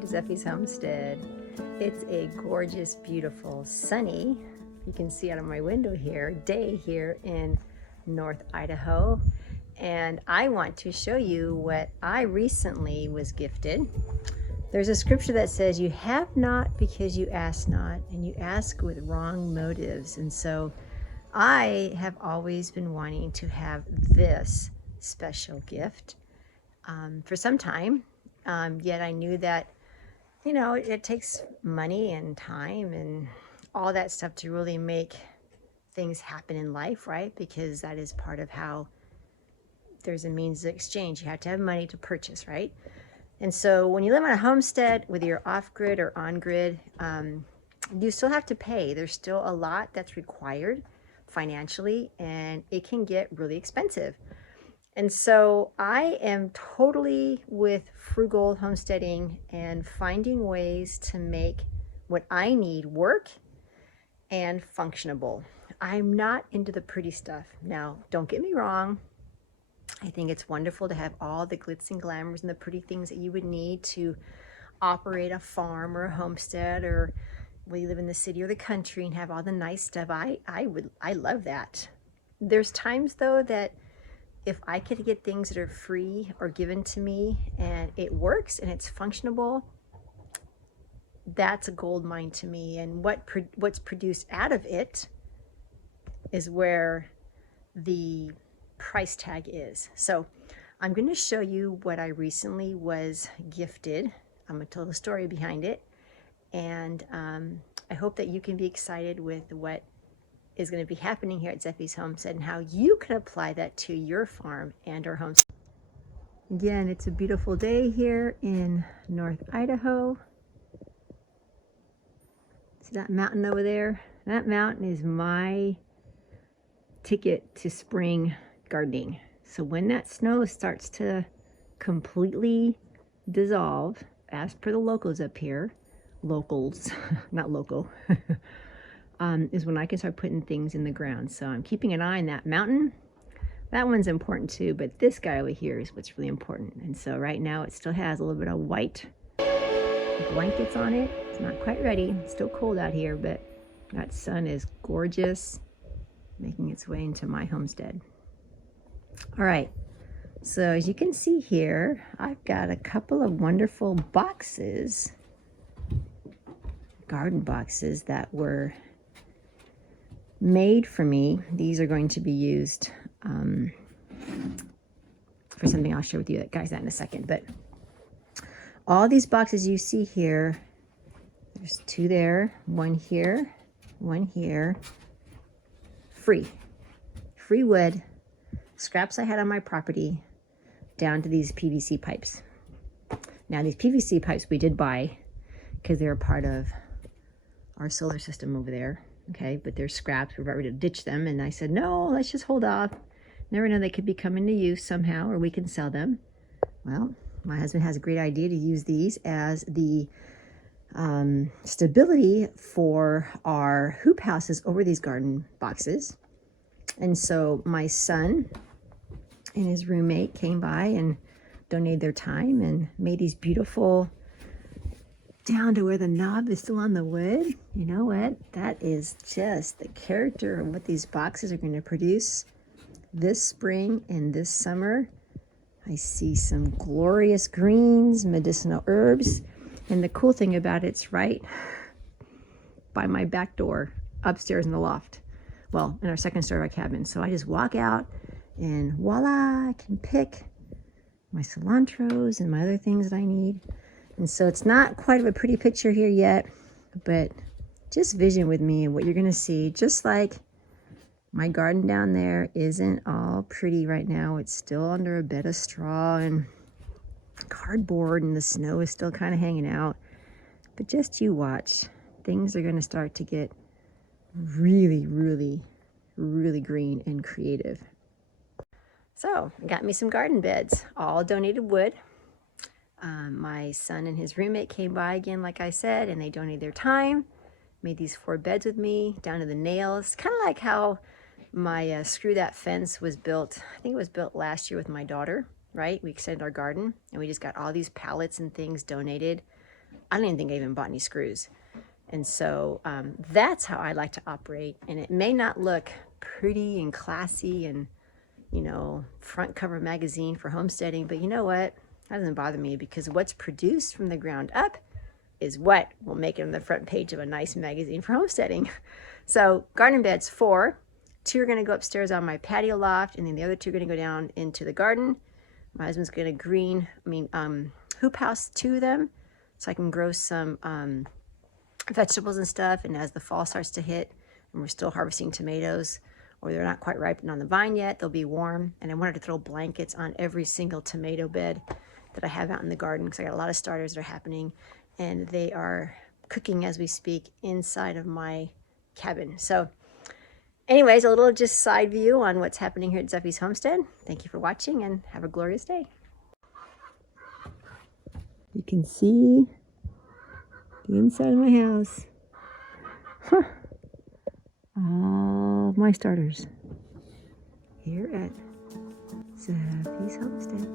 to Zeffie's homestead. It's a gorgeous, beautiful, sunny, you can see out of my window here, day here in North Idaho. And I want to show you what I recently was gifted. There's a scripture that says, you have not because you ask not, and you ask with wrong motives. And so I have always been wanting to have this special gift for some time. Yet I knew that, you know, it takes money and time and all that stuff to really make things happen in life, right? Because that is part of how there's a means of exchange. You have to have money to purchase, right? And so when you live on a homestead, whether you're off-grid or on-grid, you still have to pay. There's still a lot that's required financially, and it can get really expensive. And so I am totally with frugal homesteading and finding ways to make what I need work and functionable. I'm not into the pretty stuff. Now, don't get me wrong. I think it's wonderful to have all the glitz and glamours and the pretty things that you would need to operate a farm or a homestead, or whether you live in the city or the country and have all the nice stuff. I love that. There's times though that if I could get things that are free or given to me and it works and it's functionable, that's a gold mine to me. And what's produced out of it is where the price tag is. So I'm going to show you what I recently was gifted. I'm going to tell the story behind it. And I hope that you can be excited with what is going to be happening here at Zeffie's Homestead and how you can apply that to your farm and or homestead. Again, it's a beautiful day here in North Idaho. See that mountain over there? That mountain is my ticket to spring gardening. So when that snow starts to completely dissolve, as per the locals up here, locals, not local, is when I can start putting things in the ground. So I'm keeping an eye on that mountain. That one's important too, but this guy over here is what's really important. And so right now it still has a little bit of white blankets on it. It's not quite ready. It's still cold out here, but that sun is gorgeous, making its way into my homestead. All right, so as you can see here, I've got a couple of wonderful boxes, garden boxes that were made for me. These are going to be used for something I'll share with you guys that in a second. But all these boxes you see here, there's two there, one here, free wood, scraps I had on my property, down to these PVC pipes. Now these PVC pipes we did buy because they're a part of our solar system over there. Okay, but they're scraps. We're about ready to ditch them. And I said, no, let's just hold off. Never know, they could be coming to use somehow, or we can sell them. Well, my husband has a great idea to use these as the stability for our hoop houses over these garden boxes. And so my son and his roommate came by and donated their time and made these beautiful, down to where the knob is still on the wood. You know what? That is just the character of what these boxes are going to produce this spring and this summer. I see some glorious greens, medicinal herbs, and the cool thing about it's right by my back door upstairs in the loft. Well, in our second story of our cabin. So I just walk out and voila, I can pick my cilantros and my other things that I need. And so it's not quite of a pretty picture here yet, but just vision with me and what you're gonna see. Just like my garden down there isn't all pretty right now. It's still under a bed of straw and cardboard, and the snow is still kind of hanging out. But just you watch, things are gonna start to get really, really, really green and creative. So I got me some garden beds, all donated wood. My son and his roommate came by again, like I said, and they donated their time, made these 4 beds with me, down to the nails. Kind of like how my Screw That Fence was built. I think it was built last year with my daughter, right? We extended our garden, and we just got all these pallets and things donated I don't even think I even bought any screws. And so that's how I like to operate. And it may not look pretty and classy and, you know, front cover magazine for homesteading, but you know what? That doesn't bother me, because what's produced from the ground up is what will make it on the front page of a nice magazine for homesteading. So garden beds 4. 2 are going to go upstairs on my patio loft, and then the other 2 are going to go down into the garden. My husband's going to hoop house 2 of them, so I can grow some vegetables and stuff. And as the fall starts to hit and we're still harvesting tomatoes, or they're not quite ripened on the vine yet, they'll be warm. And I wanted to throw blankets on every single tomato bed that I have out in the garden, because I got a lot of starters that are happening, and they are cooking as we speak inside of my cabin. So anyways, a little just side view on what's happening here at Zeffie's homestead. Thank you for watching, and have a glorious day. You can see the inside of my house. Huh. All of my starters here at Zeffie's homestead.